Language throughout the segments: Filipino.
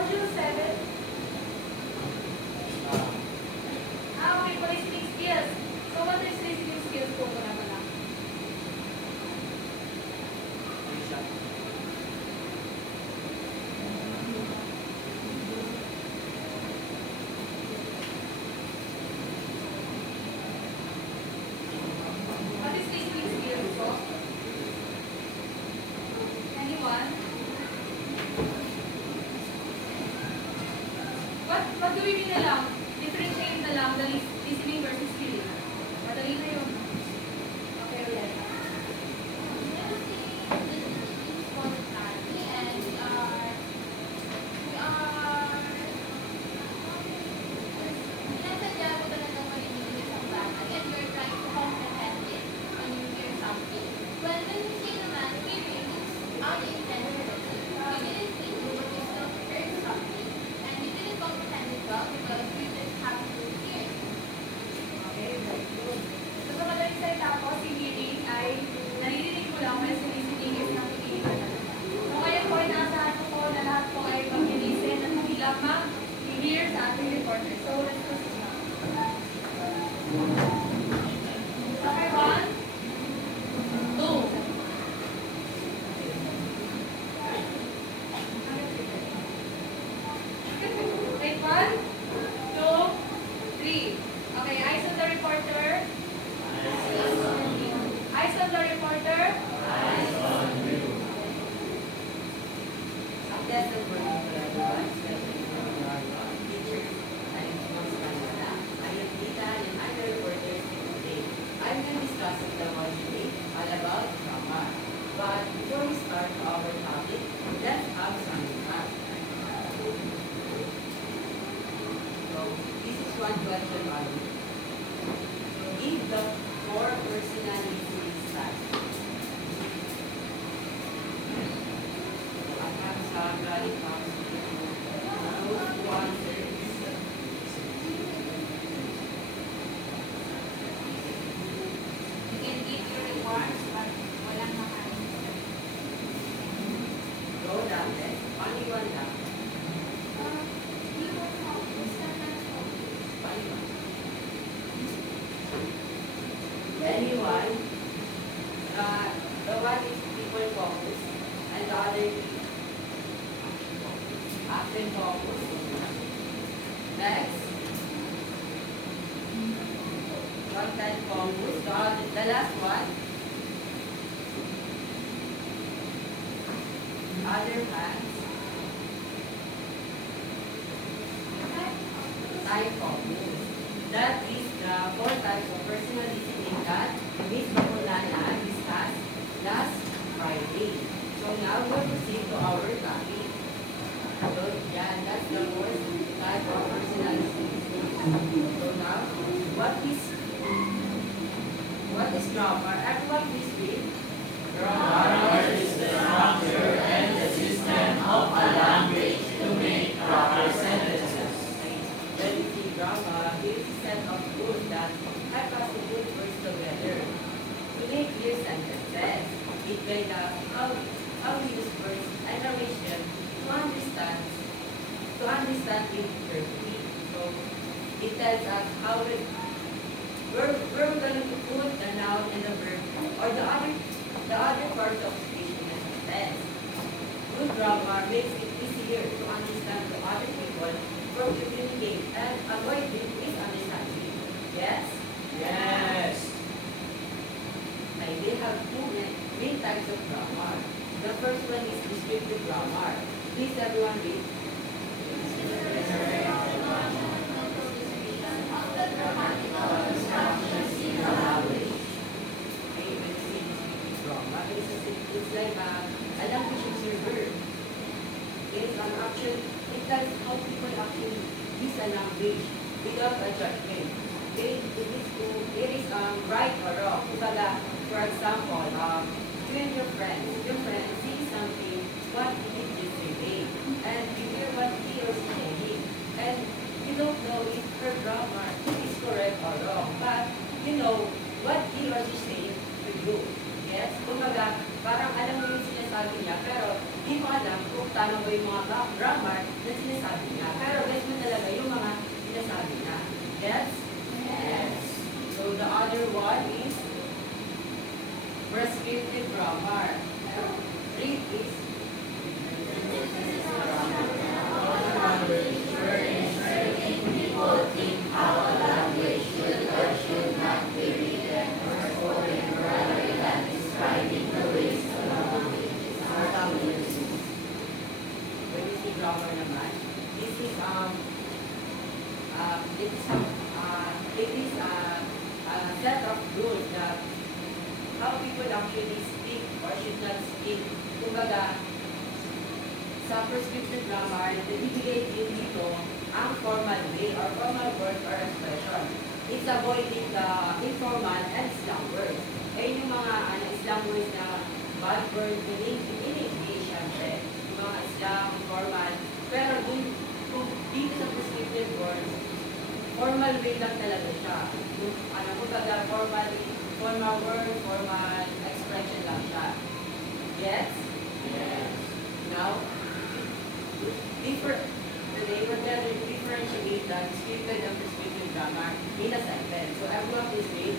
Module 7. Okay, po listening skills. So what is listening skills po ito na pala? What is listening skills po? Anyone? What do we mean na lang? Differentiate na lang the listening versus hearing. Madali na yun. Okay, ulit. Okay, very good. So sa madaling salita po, si hearing ay naririnig mo lang, may si listening is nakikinig ka talaga. So ngayon po ay naasahan ko po na lahat po ay mag-listen at hindi lamang i-hear sa ating recorder. So let's proceed now. Okay, 1, 2. Take 1, 2, 3. Okay, eyes on the reporter. Eyes on the reporter. Lesson for everyone, especially for our teachers and most Manila. I am Tita and I'm the reporter today. I'm going to discuss the module 8 all about grammar. But before we start our topic, let's have some remarks. So this is one question only. So give the 4 personal listening styles. I have Sandra, it comes to those who answer. You can give your remarks, but walang makain. Go down there. Only one down. Only one. Anyone? The one is people focus and the other is action focus. Next. One time focus. The last one. Other hands. Time focus. That is the 4 types of personal listening that Miss Bacolana discussed last Friday. So now we'll proceed to our topic. So yeah, that's the first type of personal listening. So now, what is grammar? Everyone please read. Grammar is the structure and the system of a language to make proper sentences. When we see grammar, it is a set of rules that help us to put words together to make clear sentences. It guides us how we use words and narration to understand it carefully. So it tells us how where we're going to put the noun and the verb or the other parts of speech in a sentence. Good grammar makes it easier to understand to other people for communicate and avoid misunderstanding. Yes? Yes. Like they have two main types of grammar. The first one is descriptive grammar. Please everyone read. Okay, when you say descriptive grammar, it's like a language observer. It's an action, it tells how people actually use a language without a judgment. It is right or wrong. Kumbaga, for example, you and your friend see something, what did you say? And you hear what he or she saying. And you don't know if her grammar is correct or wrong. But you know what he or she saying to you. Yes? Kumbaga, parang alam mo yung sinasabi niya, pero di mo alam kung tama ba yung mga grammar na sinasabi niya. Pero guess mo talaga yung mga sinasabi niya. Yes? Yes. So the other one is prescriptive grammar. Read please. When you see grammar naman, this is a set of rules that how people actually speak or should not speak. Kumbaga, sa prescriptive grammar, nabibigay din dito ang formal way or formal word or expression. It's avoiding the informal and slang words. Eh yung mga slang words na bad words in English, syempre. Yung mga slang, formal. Pero kung dito sa prescriptive words, formal way lang talaga siya. Yung, kumbaga, formal word, formal expression lang siya. Yes? Yes. Now, today we're going to differentiate the descriptive and prescriptive grammar in a sentence. So everyone please read.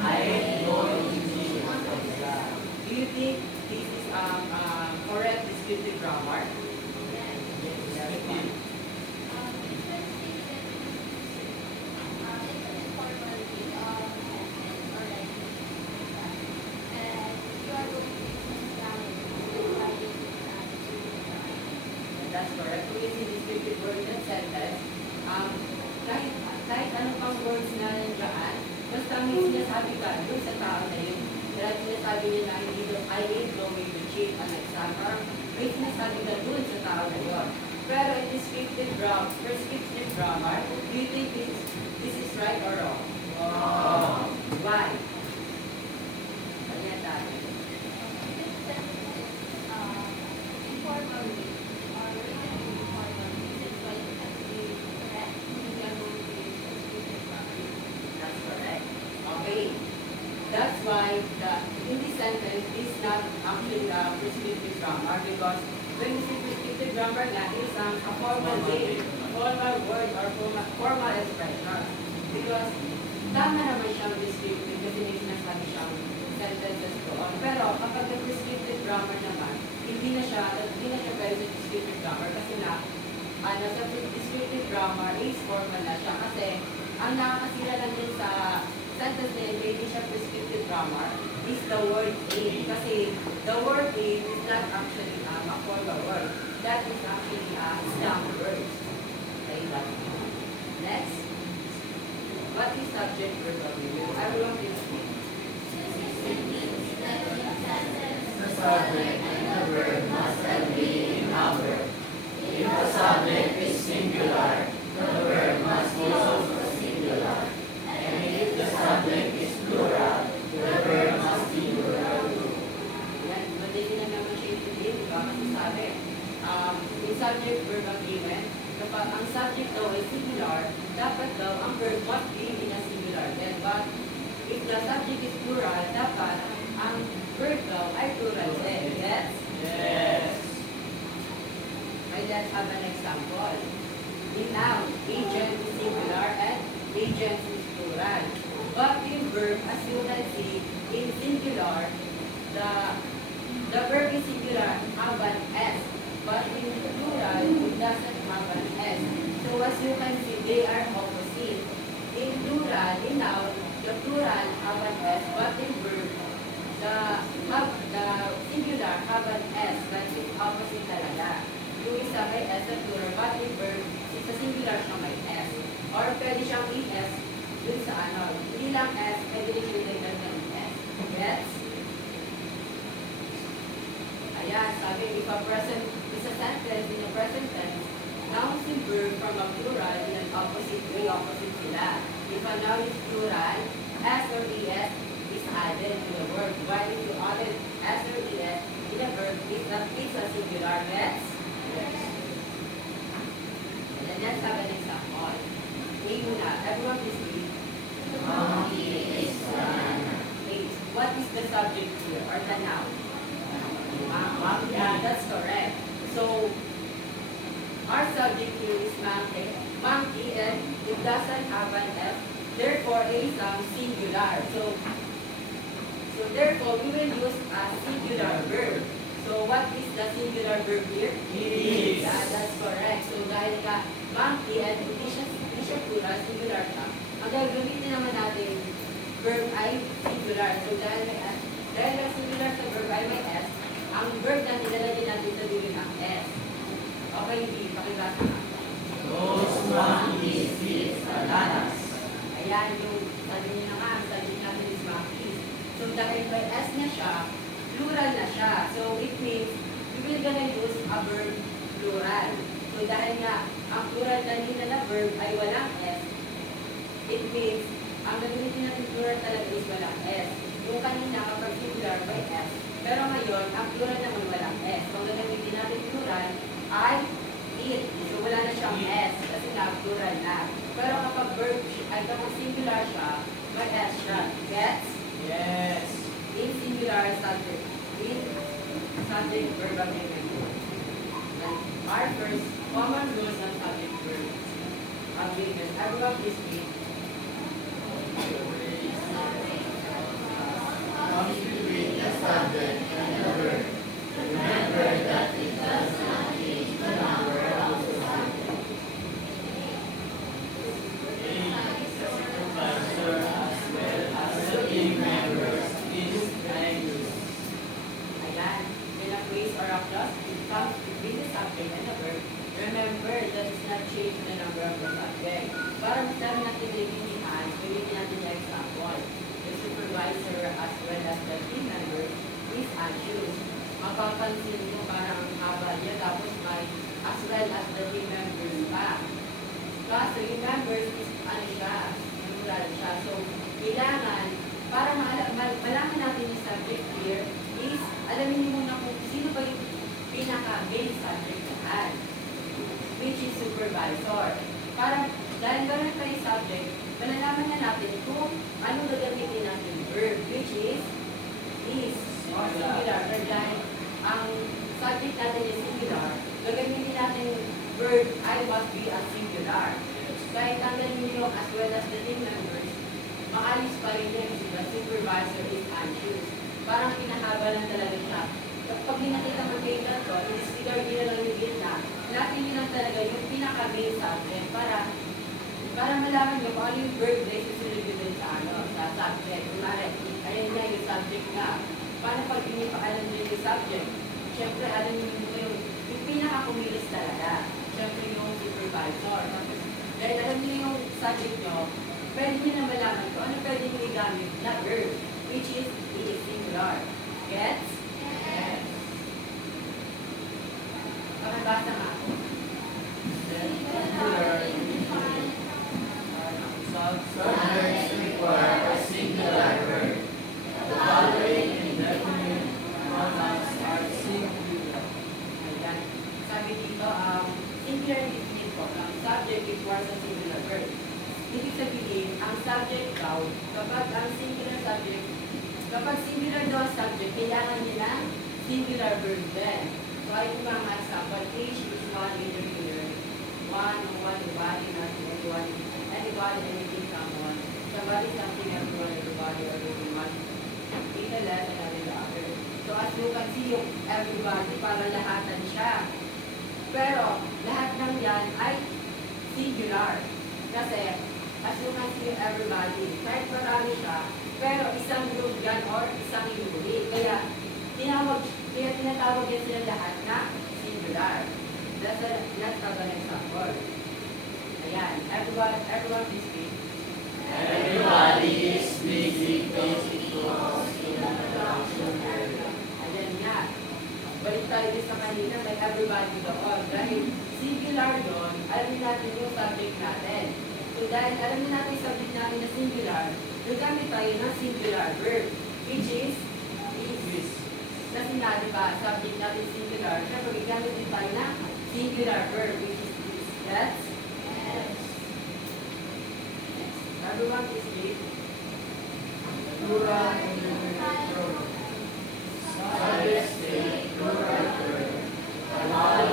I am going to see. Do you think this is correct descriptive grammar? That's correct. Kung yung descriptive word ng sentence, kahit anong pang words na nandiyan, basta may sinasabi ka doon sa tao na yun. Kaya sinasabi niya na hindi doon, I ain't going to cheat an exam. Parang may sinasabi ka doon sa tao na yun. Pero in prescriptive grammar, do you think this is right or wrong? Why? Ano yan tayo? That's correct. Okay. That's why in this sentence is not actually prescriptive grammar because when you say prescriptive grammar nga is a formal way, formal word or formal expression. Because tama naman siyang descriptive kasi may sinasabi siyang sentences doon. Pero kapag prescriptive grammar naman, hindi na siya pwede sa descriptive grammar kasi na sa descriptive grammar is formal na siya kasi ang nakakasira lang din sa sentence na hindi siya prescriptive grammar is the word in. Kasi the word in is not actually a formal word. That is actually a slang word. Okay, next. What is subject verb object? I will not explain. The subject and the verb must agree in number. If the subject is singular, the verb must be also singular. And if the subject is plural, the verb must be plural too. Yan, madali na naman siya intindihin, di ba? Kasi sabi, in subject verb agreement, kapag ang subject daw ay singular, dapat daw ang verb must be in a singular. Then, but if the subject is plural, dapat ang verb daw ay plural din. Yes? Yes. Okay, let's have an example. In noun, agent is singular and agents is plural. But in verb, as you can see, in singular, the verb is singular have an S. But in plural, it doesn't have an S. So as you can see, they are opposite. In plural, in noun, the plural have an S, but in verb, the singular have an S, but it's opposite talaga. Yung isa may S at plural, but in verb, sa singular siya may S. Or pwede siyang i-S dun sa hindi lang S, pwede rin siya dagdag ng S. Yes? Ayan, sabi, if a present is a sentence in a present tense, nouns and verb from a plural in an opposite way, opposite sila. If a noun is plural, S or ES is added to the word. While if you added S or ES in a verb, it's a singular. Yes? Yes. And then let's have an example. A muna. Everyone please read. Wait, what is the subject here or the noun? Yeah, that's correct. So, our subject here is monkey. Monkey, and it doesn't have an S. Therefore, it is singular. So therefore, we will use a singular verb. So what is the singular verb here? Is. Yeah, that's correct. So dahil nga monkey and hindi siya plural, singular siya. Ang gagamitin naman natin verb ay singular. So dahil nga singular sa verb ay may S, ang verb na nilalagay natin sa dulo ng S. Okay, hindi. Pakibasa nga. Those monkeys eat bananas. Ayan, yung sabi niya na nga, sabi natin is monkeys. So dahil may S na siya, plural na siya. So it means, we will gonna use a verb plural. So dahil nga, ang plural kanina na verb ay walang S, it means, ang gagamitin natin plural talaga is walang S. Yung kanina, kapag singular may S. Pero ngayon, ang plural naman walang S. So ang gagamitin natin plural ay it. So wala na siyang S kasi nga plural na. Pero kapag verb ay kapag singular siya, may S siya. Gets? Yes. In singular subject. In subject verb agreement. And our first common rules on subject verb agreement. Everyone please read. Constitute the subject and the verb. Remember that it does not change the number of the subject. A is a supervisor as well as the team members is language. Ayan. In a phrase or a clause, it comes between the subject and the verb. Remember that it's not change the number of the subject. Para mas dami natin naiintindihan, gamitin natin yung example. The supervisor as well as the team member is anxious. Mapapansin mo parang ang haba niya, tapos may as well as the team members pa. Kaso yung members is ano siya, plural siya. So, kailangan, para malaman natin yung subject here, is alamin niyo muna kung sino ba yung pinaka-main subject natin, which is supervisor. Para, dahil ganun pa yung subject, malalaman na natin kung anong gagamitin natin verb, which is or singular. Pero dahil ang subject natin is singular, gagamitin natin verb I must be a singular. Kahit tanggalin niyo as well as the team members, maayos pa rin yan kasi the supervisor is anxious. Parang pinahaba lang talaga siya. Pag nakita mo kayo na to, i-disregard nyo na lang yung gitna. Natin yun lang talaga yung pinaka-main subject para malaman nyo kung ano yung verb na isusunod yun din sa subject. Kunwari, ayun nga yung subject nga. Paano pag hindi pa alam nyo yung subject? Siyempre, alam nyo yung pinaka-kumilis talaga. Siyempre, yung supervisor. Dahil alam nyo yung subject nyo, pwede nyo na malaman kung ano pwede nyo igamit na verb, which is singular. Gets? Yes. Pakibasa nga ako. Subjects require a singular verb. The following indefinite pronouns are singular. Ayan. Sabi dito, singular definite po, ang subject requires a singular verb. Ibig sabihin, ang subject daw, kapag singular daw ang subject, kailangan niya ng singular verb din. So, ay ito mga example, each is one interviewer, one, body, nothing, anybody, anything, someone, somebody, something, everyone, everybody, everyone, in the left and in the other. So, as you can see, yung everybody, para lahatan siya. Pero, lahat ng yan ay singular. Kasi, as you can see, everybody, kahit marami siya, pero isang group yan or isang unit. Kaya tinatawag yan sila lahat na singular. That's an example. Ayan, everyone please read. Everybody is busy painting clothes in the production area. Ayan nga. Balik tayo din sa kanina, may everybody doon. Dahil singular doon, alam natin yung subject natin. So dahil alam natin yung subject natin na singular, gagamit tayo ng singular verb, which is na sinabi ba, subject natin singular, syempre gagamit din tayo ng singular verb, which is is. That's? Yes. Everyone please read. Plural indefinite verb. Subjects take plural verb. The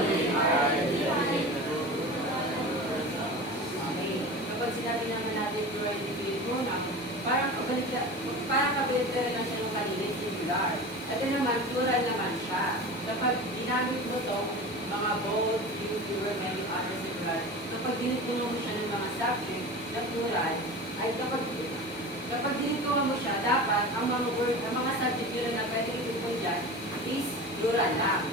there were many others in plural. Kapag dinitulong mo siya ng mga subject na plural, ay kapag dinitulong mo siya, dapat ang mga word, ang mga subject nila na pwede itutulong dyan is plural lang.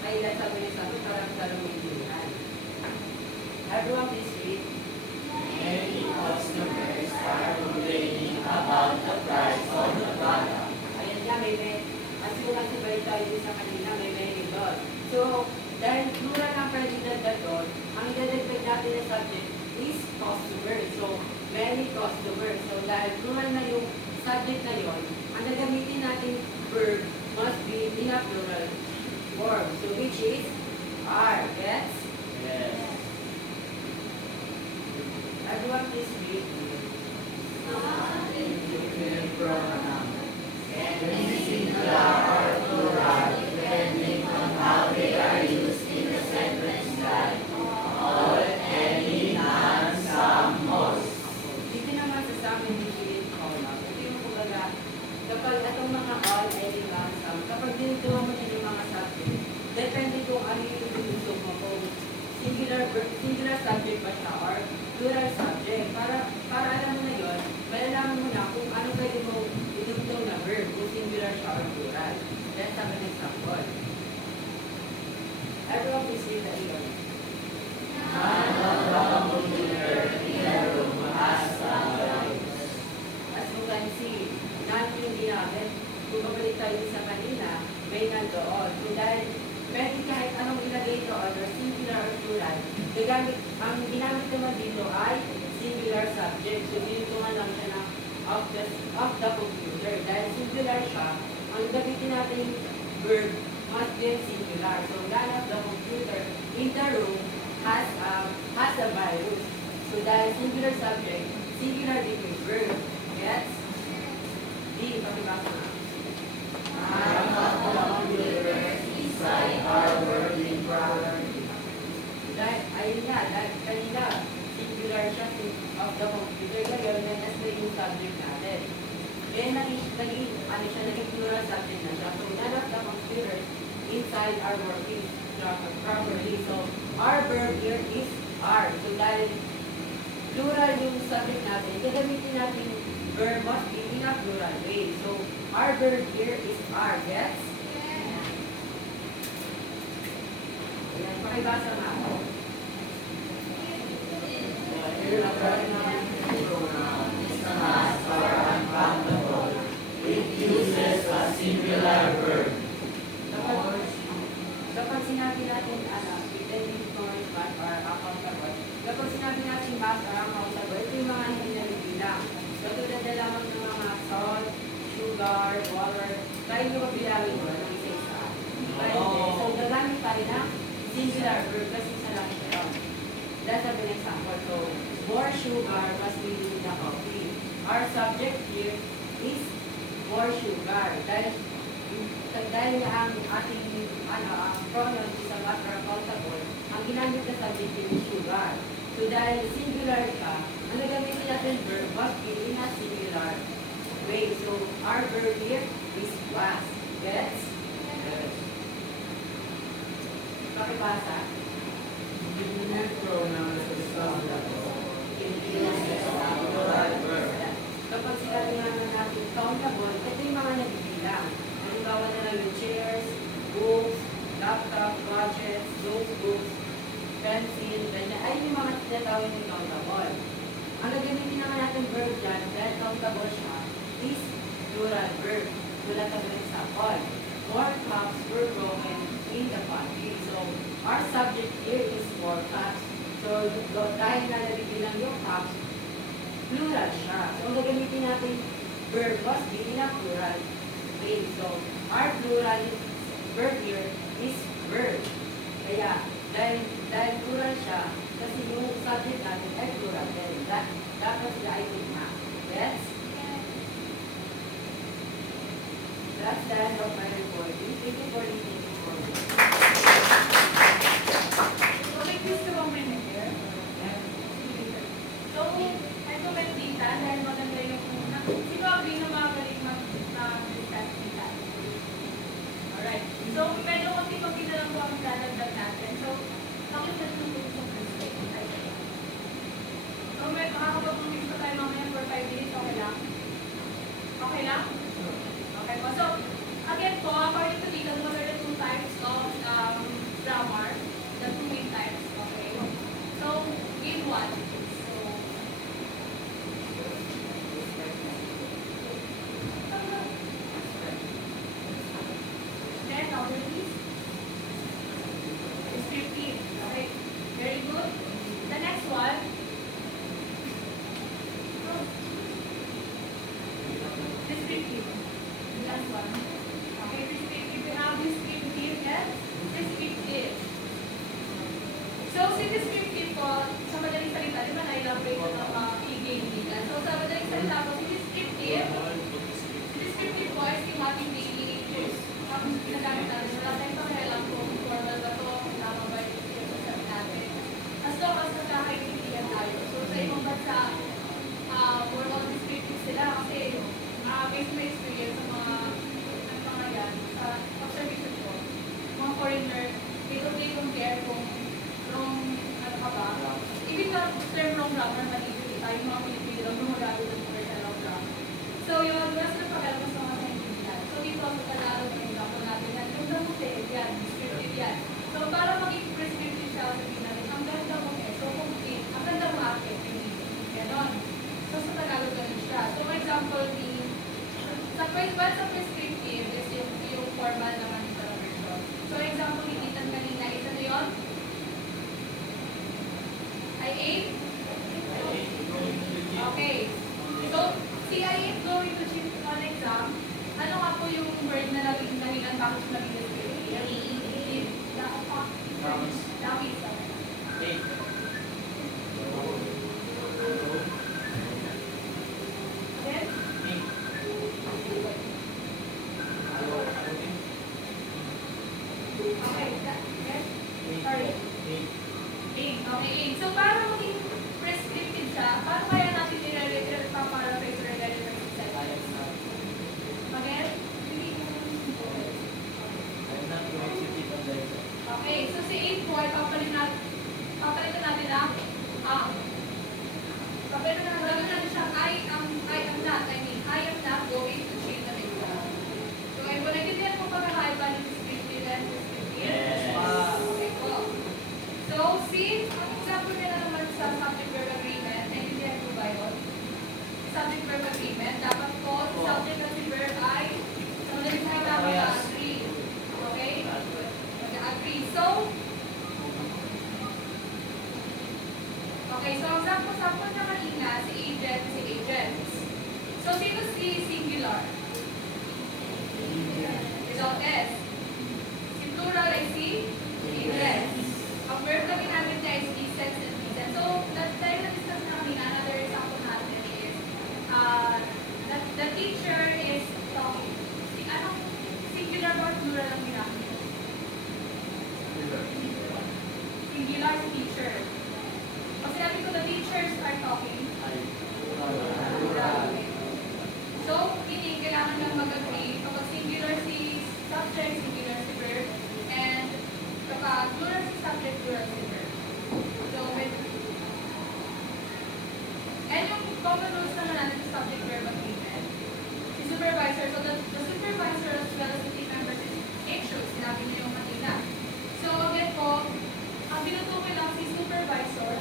May ilan sa mga sabi, parang dalawang plural. Everyone please read. Many customers are complaining about the price of the product. Ayan nga, as yung nag-sabay tayo din sa kanina, may many doon. So, dahil plural ang pwede dagdag doon, ang idadagdag natin na subject is customer. So, many customers. So, dahil plural na yung subject na yon, ang gagamitin natin verb must be in a plural form. So, which is are. Gets? Yes. Everyone please read. Indefinite pronoun. Can be singular or plural depending on how they are used in the sentence like all, any, none, some, most. Dito naman sa some indefinite pronoun. Ito yung kumbaga, kapag itong mga all, any, none, some, kapag dinituwa mo din yung mga subject, depende kung ano yung gusto mo, kung singular subject ba siya or plural subject. Para alam mo na yun, malalaman mo na kung ano pwede mo idugtong na verb, kung singular siya or plural. Let's have an example. Everyone please read the iyon. None of the computer in the room has a virus. As you can see, none yung ginamit. Kung babalik tayo sa kanina, may nandoon. Kung dahil pwede kahit anong ilagay doon, or singular or plural, ang ginamit naman dito ay singular subject. So, dinutungan lang siya ng of the computer. Dahil singular siya, ang gamitin natin verb must be singular. So, none of the computer in the room has a virus. So, dahil singular subject, singular din yung verb. Gets? D, pakibasa na. None of the computers inside are working properly. Dahil, ayun nga, dahil kanina, singular siya of the computer. Ngayon, nas na yung subject natin. Then, naging plural subject na siya. So, none of the computers inside are working properly. So, our verb here is are. So, dahil plural yung subject natin, gagamitin natin verb must be in a plural way. So, our verb here is are. Gets? Ayan, pakibasa nga ako. Pronoun is a mask or uncountable. It uses a singular verb. Kapag sinabi natin, identity correspond or accountable, kapag sinabi natin mass or accountable, ito yung mga hindi na bilang. Katulad na lamang ng mga salt, sugar, water, tayo yung mabilangin mo ng isa-isa. So, gagamit tayo ng singular verb kasi isa lang siya yun. Let's have an example. So, more sugar must be in the coffee. Our subject here is more sugar. Dahil ang ating ang pronoun is a matter accountable, ang ginamit na subject here is sugar. So, dahil singular siya, ang nagamitin natin verb must be in a singular way. So, our verb here is was. Gets? Yes. Pakibasa. Indefinite pronoun is countable. It uses a plural verb. Kapag sinabi naman natin countable, ito yung mga nabibilang. Halimbawa na lang yung chairs, books, laptop, gadgets, notebooks, pencil, ganyan. Ay yung mga tinatawag yung countable. Ang nagamitin naman natin verb dyan, dahil countable siya, is plural verb. Tulad ng example, more cups were broken in the pantry. So, our subject here is more cups. So, dahil na nabibilang yung cups, plural siya. So, ang gagamitin natin verb must be in a plural way. So, our plural verb here is verb. Kaya, dahil plural siya, kasi yung subject natin ay plural din. Dapat sila ay tigma. Yes? That's the end of my recording. Thank you for listening to me. So, like this to comment here. So, ito may data dahil maganda yung sino agree na magaling mag-discuss data? Alright. So, medyo konti-konti na lang po ang dadagdag natin. So, lang, normally, tayo mga Pilipino lang gumagano ng commercial of lang. So, yun, mas na pag-alam sa mga naiintindihan. So, dito sa Tagalog, yung example natin yan, yung damutin, yan, descriptive yan. So, para maging prescriptive siya, sabihin natin, ang ganda mo eh, so complete, ang ganda mo akin, ganon. So, sa Tagalog ganun siya. So, for example, sa prescriptive is yung formal naman sa version. So, example, initan kanina, isa na yun? I ate? Okay. So, si I ate going to cheat on exam, ano nga po yung word na naging dahilan bakit siya naging descriptive? Eat. Lapis. Then? Okay. Yes? Sorry. Okay, so para maging prescriptive siya, paano kaya natin i-paraphrase or i-reference sa Again? Okay, so si 8 po ay papalitan natin ang papalitan natin siya, I am not going to change the exam. So, ay kung naiintindihan mo pagkakaiba ng descriptive and prescriptive? Yes. Okay po. So, since, ang example nila naman sa subject-verb agreement, naiintindihan mo ba yun? Subject-verb agreement, dapat po, subject at si verb ay, sa madaling sa mag-agree. Okay? Mag-agree. So, okay, so ang sample na kanina, si agents. So, sino si singular? Result S. Si plural ay si agents. Ang verb na ginamit niya is essence and essence. So, dahil na-discuss na kanina, another example natin is, the teacher is talking. Anong singular or plural ang ginamit? Singular si teacher. Pag sinabi ko, the teachers are talking. So, meaning, kailangan lang mag-agree. Kapag singular si subject, singular si verb, and kapag plural si subject, plural si verb. So, and yung common rules naman natin sa subject-verb agreement, si supervisor, so the supervisor as well as the team members is anxious, sinabi niyo yung kanina. So, again po, ang binutukoy lang si supervisor,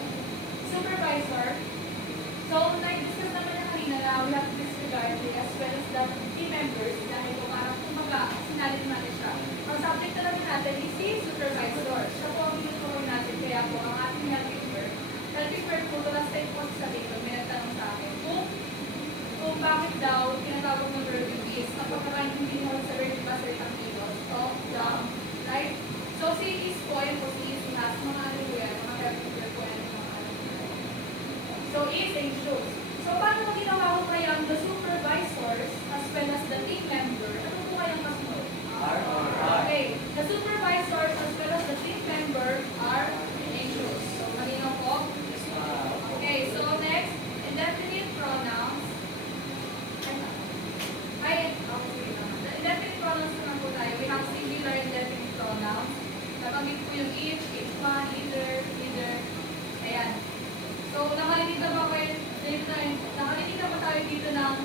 so, na-discuss naman na kanina na we have to disregard as well as the team members, dahil po parang kumbaga, sinalin natin siya. Ang subject talaga natin is si supervisor. Siya po ang binutukoy natin, kaya po ang ating helping verb po, last time po sa dito, may nagtanong sa akin, kung bakit daw tinatawag ng verb yung is, ang pagkakaintindi mo sa verb ba sa isang kilos, talk, jump, right? So, si is po, yun po si is, has mga ano po yan, mga helping verb po yan, mga ano po yan. So, is and shows. So, paano mo ginawa ko kaya the supervisors as well as the team members? Ano po kayang kasunod? Okay. The supervisors as well as the team member are anxious. So, malinaw po? Okay, so next, indefinite pronouns. The indefinite pronouns naman po tayo. We have singular indefinite pronouns. Nabanggit po yung each, one, either. Ayan. So, nakalinig na ba tayo dito ng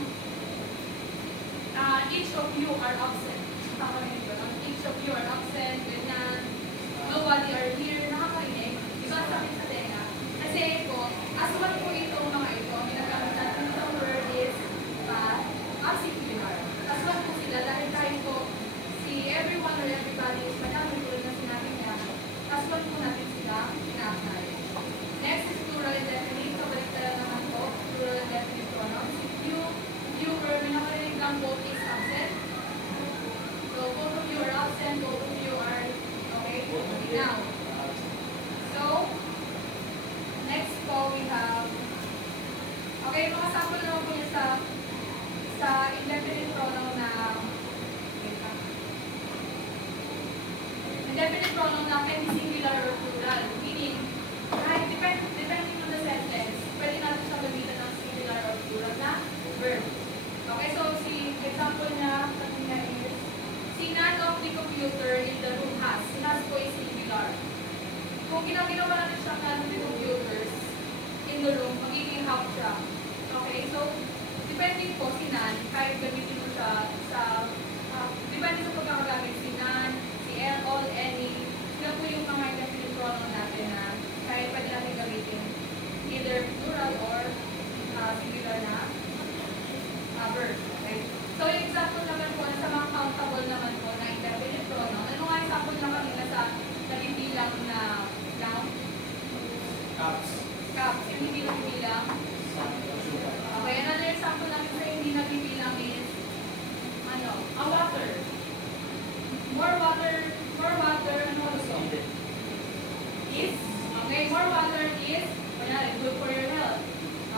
each of you are absent. Tama rin ba? Each of you are absent, ganyan. Nobody are here. Nakakarinig. Iba sa akin sa tenga. Kasi po, as one po itong mga ito, ang ginagamit natin itong word is singular. As one po sila, dahil tayo po, si everyone or everybody is madami po na sinabi niya. As one po natin sila, kinakay. Next is plural indefinite. So, balik tayo naman po, plural indefinite pronouns. You were, may nakarinig lang both is absent. So, both of you are absent, both of you are, okay, now. So, next po, we have, okay, mga sample naman po yun sa indefinite pronoun na, indefinite pronoun na can be singular or plural. Meaning, kahit depending on the sentence, pwede natin siya gamitan ng singular or plural na verb. Okay, so example niya, kanina is, si none of the computer in the room has. Si has po is singular. Kung ginawa natin siya none of the computers, in the room, magiging half siya. Okay? So, depende po si Nan, kahit gamitin mo siya sa, depende sa pagkakagamit si Nan, si all, any, sila po yung mga indefinite pronoun natin na kahit pwede natin gamitin either plural or singular na verb. Okay? So, yung example naman po, sa mga countable naman po na indefinite pronoun, ano nga example na kanina sa nabibilang na noun? Cups. Cups. Yung hindi nabibilang. Okay, another example namin sa hindi nabibilang is, ano, a water. More water, ano also? Is, okay, more water is, kunyari, good for your health.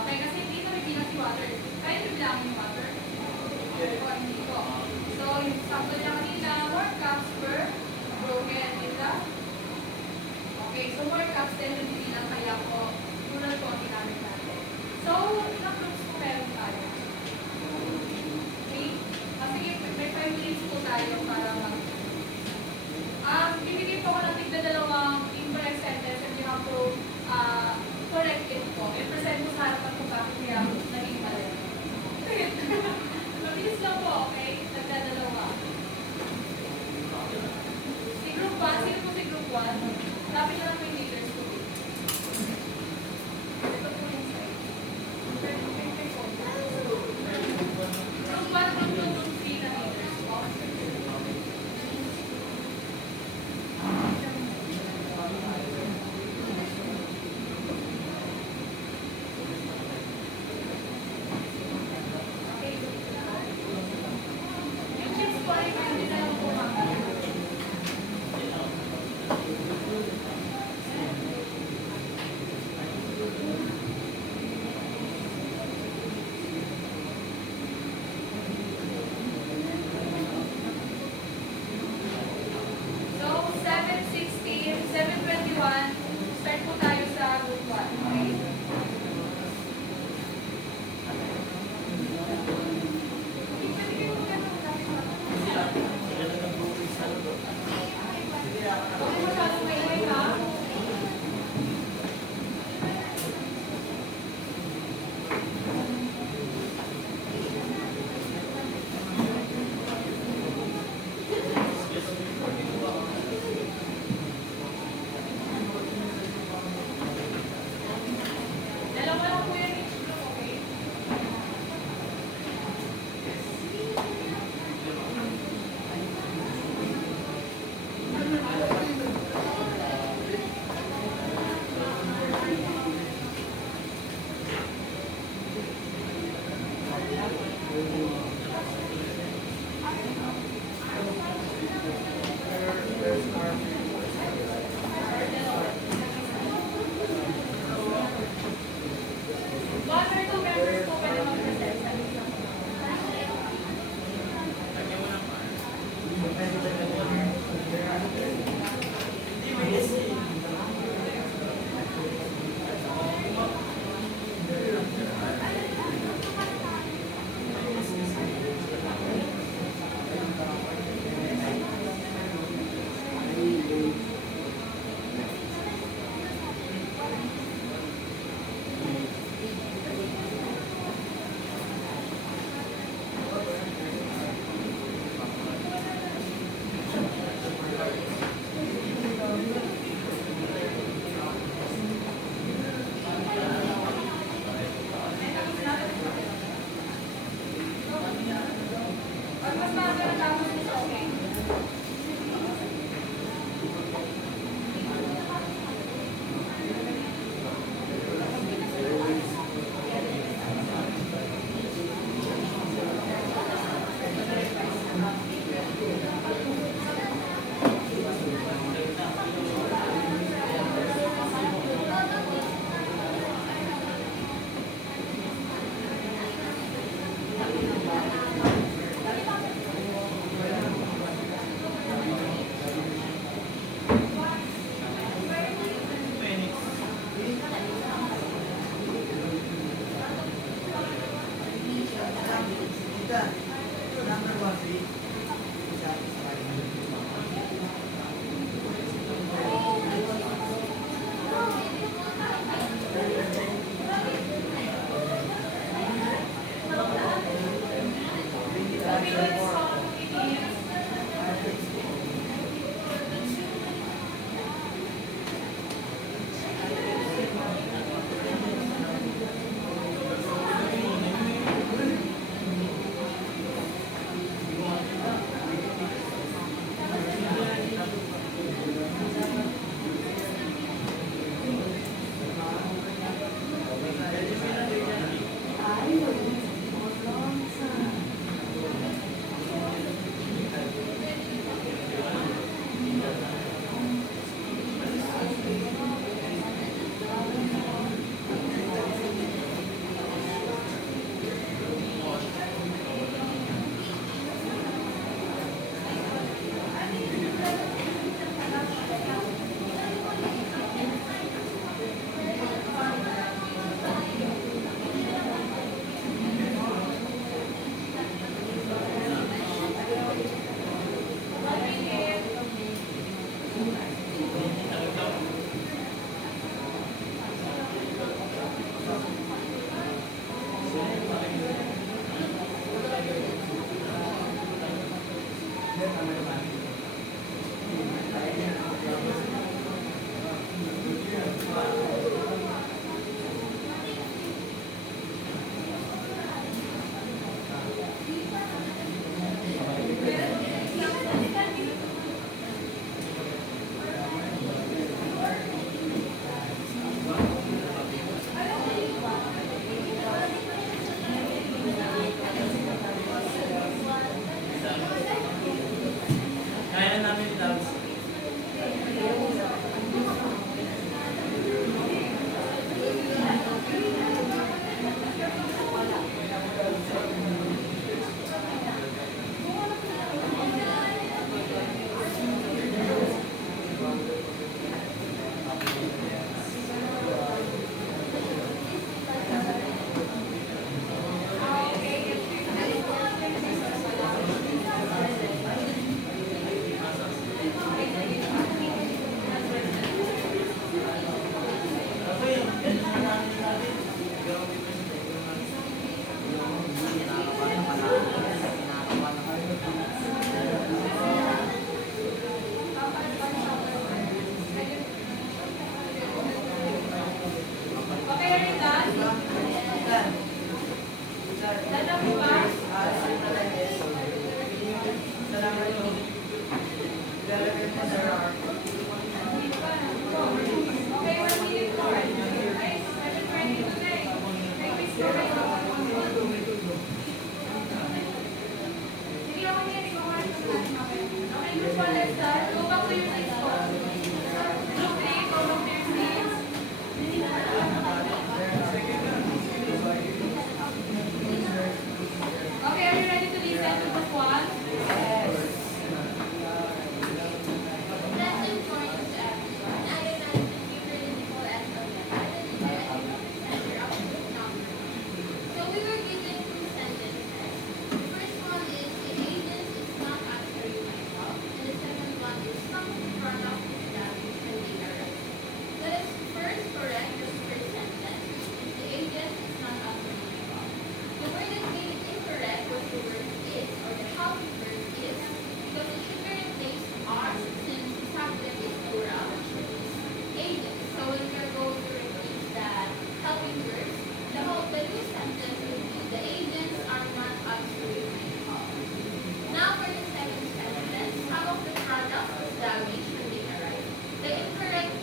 Okay, kasi hindi nabibilang si water. Kaya nabibilang yung water? O, hindi ko. So, yung example niya kanina, more cups were broken in the. Okay, so more cups din nabibilang kaya po, tulad po ang ginamit natin. So, ilang groups po meron tayo? Okay? Sige, may 5 minutes po tayo para mag... bibigyan po ako ng tigda-dalawang incorrect sentence and you have to correct it po. I-present mo sa harapan kung bakit kaya naging mali. Mabilis lang po, okay? Nagdadalawa. Si group 1, sino po si group 1? Sabi na lang po yung po ba? Salamat po. Ilalagay mo sa rar. Hindi pa. Okay, 1 minute more. Ay, 7:20 today. May quiz ko kayo. Hindi ako hindi ko mark sa natin mamaya. Okay, group 1, let's start. Go back to your seats po. Group 3, go back to your seats. Okay, are you ready to listen to group 1? Lesson point to everyone. I am Kimberly Nicole Escalera. I am the education center of group number. So we were given 2 sentences. The first one is the agent is not answering my call, and the second one is some of the product is damaged when they arrive. Let us first correct the first sentence. The agent is not answering my call. The word that made it incorrect was the word is, or the helping verb is, because it should be replaced are since the subject is plural, which means agent. So when we are going to replace that helping verb, the new sentence will be the agents are not answering my call. Now for the second sentence, some of the product was damaged when they arrived. The incorrect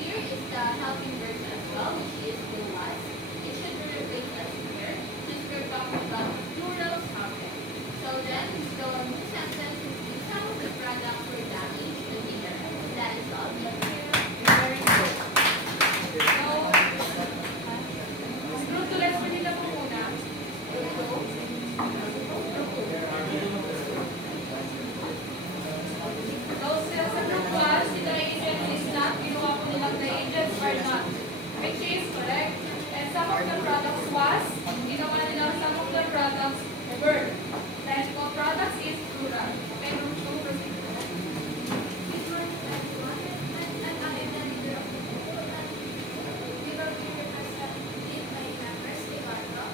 here is the helping verb as well, which is the was. It should be replaced as here, since we're talking about plural subject. So then, the new sentence will be some of the products were damaged when they arrived. That is all. Thank you. Very good. So, group 2, let's repeat po muna. So, sa group 1, si the agent is not, ginawa po nilang the agents are not, which is correct. And some of the products was, ginawa nilang some of the products were. Then, kung products is plural. Okay, group 2, proceed. Good morning, everyone. And I am the leader of the group. We will be represented by members Eduardo.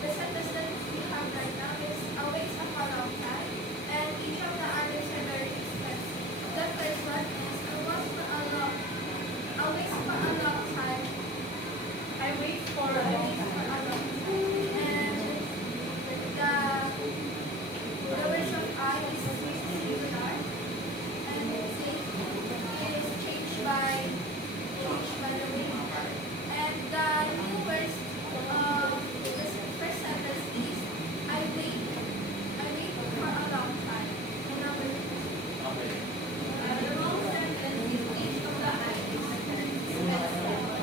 The sentence that we have right now is always a long time, and each of the others are very expensive. The first one is always for a long time. I wait for a long time. And the words of I is singular, and it is changed by the way. And the new words the first sentence is I wait for a long time. And number two. The wrong sentence is each of the items expensive.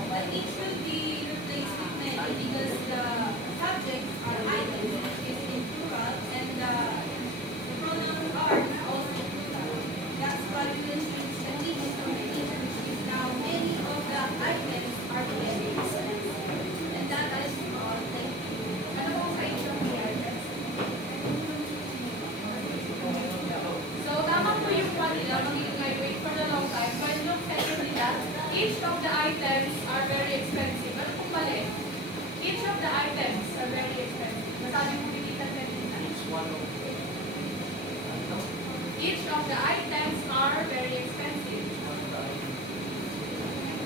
But each will be replaced with many because the subjects are items, which is in plural, and the pronouns are also plural. That's why we will choose the each to many, which is now many of the items are very expensive. And that is all. Thank you. Ano po sa each of the items? So, tama po yung one nila, magiging I wait for a long time. But yung second nila, each of the items are very expensive. Ano kung mali? Each of the items are very expensive. Masabi mo bibitan ka din. Each of the items are very expensive.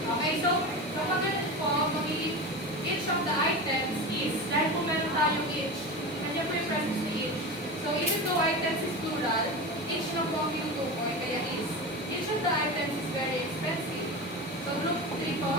Okay, so kapag ganun po, magiging each of the items is, dahil po meron tayong each, nandiyan po yung presence ni each. So even though items is plural, each na po ang tinutukoy, kaya is. Each of the items is very expensive. So group 3 po,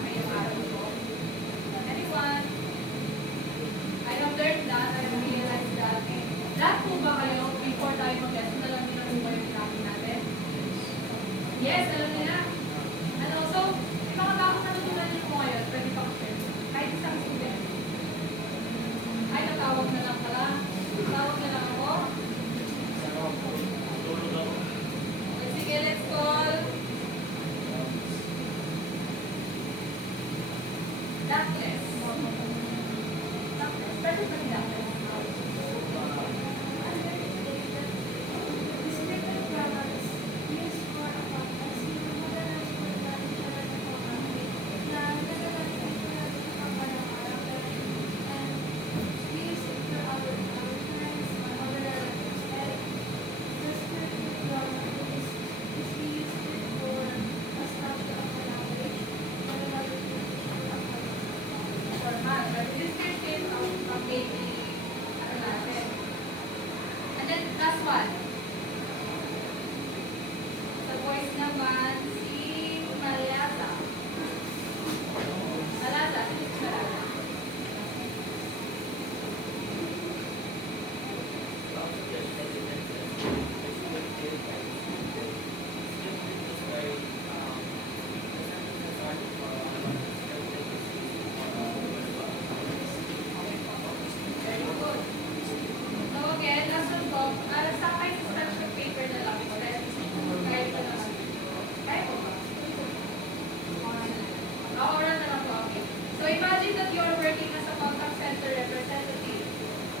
ngayong araw ko. Anyone? I have learned that, I have realized that. Lahat po ba kayo, before tayo mag-lesson, alam niyo na po ba yung topic natin? Yes, alam niyo na. Ano, so, may mga bagong natutunan niyo po ngayon, pwede pa ko-share. Kahit isang student. Ay, natawag na lang pala. Tawag na lang ako. Sige, let's call. Duckless. Duckless. Pwede ba ni Duckless? Format. But this is came from baby. Ano natin? And then, last one. Sa boys naman, si Malaza. Malaza, sino si Malaza? Very good. So again, last one po, sa kahit structure paper na lang, kahit pa naman. Kaya po ba? Oral na lang po, okay. So imagine that you're working as a contact center representative.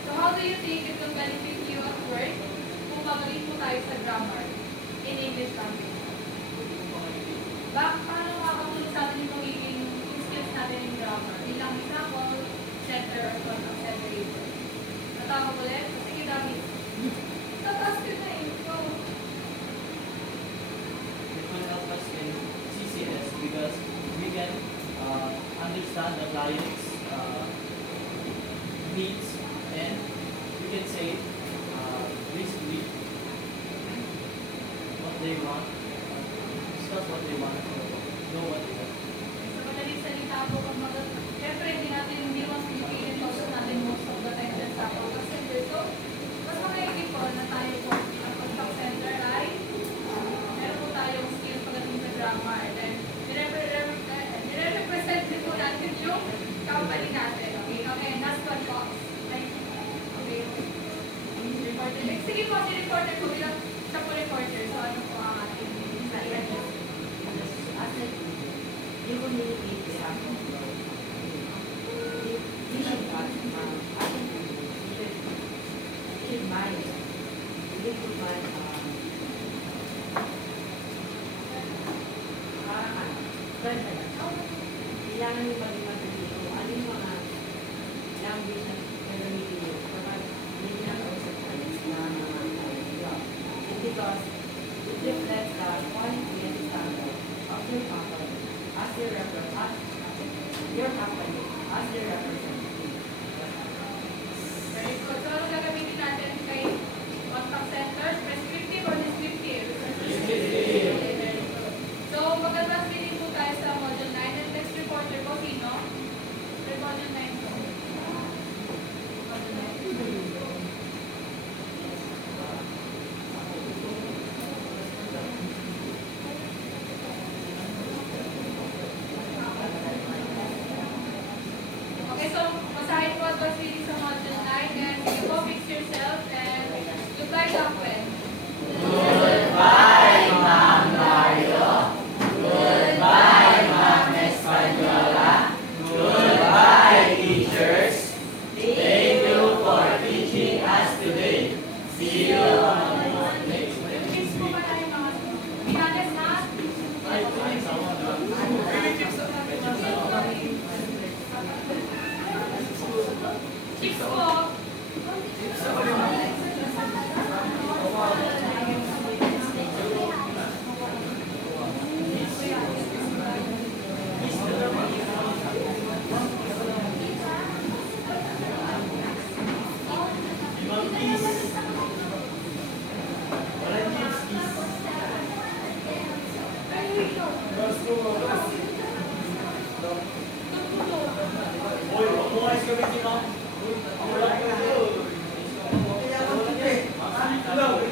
So how do you think it will benefit you at work kung magaling po tayo sa grammar in English language? Paano makakatulong sa atin yung magiging skills natin in grammar? Bilang example, center or contact center agent. Natawag ulit? Sige, David. Tataas ka na eh. Go. It will help us in CCS because we can understand the client's needs and we can say basically what they want, discuss what they want, know what they want. Sa madaling salita po, siyempre hindi naman pilipinin process natin most of the time dyan sa contact center. So, mas makaigit po na tayo po ang contact center ay meron po tayong skills pagdating sa grammar. Then, nire-represent din po natin yung company natin. Okay, okay, last one po. Okay, reporter. Sige po, si reporter po bilang siya po reporter. So, ano po ang ating strategy? You communicate with our people. You should not you should mind. You should mind kailangan yung pag-imagine kung ano yung mga language na gagamitin nyo kapag hindi nakausap ka na mga because it reflects the quality and standard of your company as your company as your representative. Very good. So, ano gagamitin natin kay contact centers? Prescriptive or descriptive? Prescriptive. Very good. So, mag-advance din po tayo sa module 9. And next reporter po, sino? Module 9 po. Module 9. Okay, so masahin po advance reading sa module 9 and you go fix yourself and you fly up well. Goodbye, Ma'am Mario. Goodbye, Ma'am Española. Goodbye, teachers. Thank you for teaching us today. See you on the next one. Fix po ba tayo mga binagas na? Chips po. Ayos kami sino? Ang ulan ko. Kaya ako, pre. Ang ulan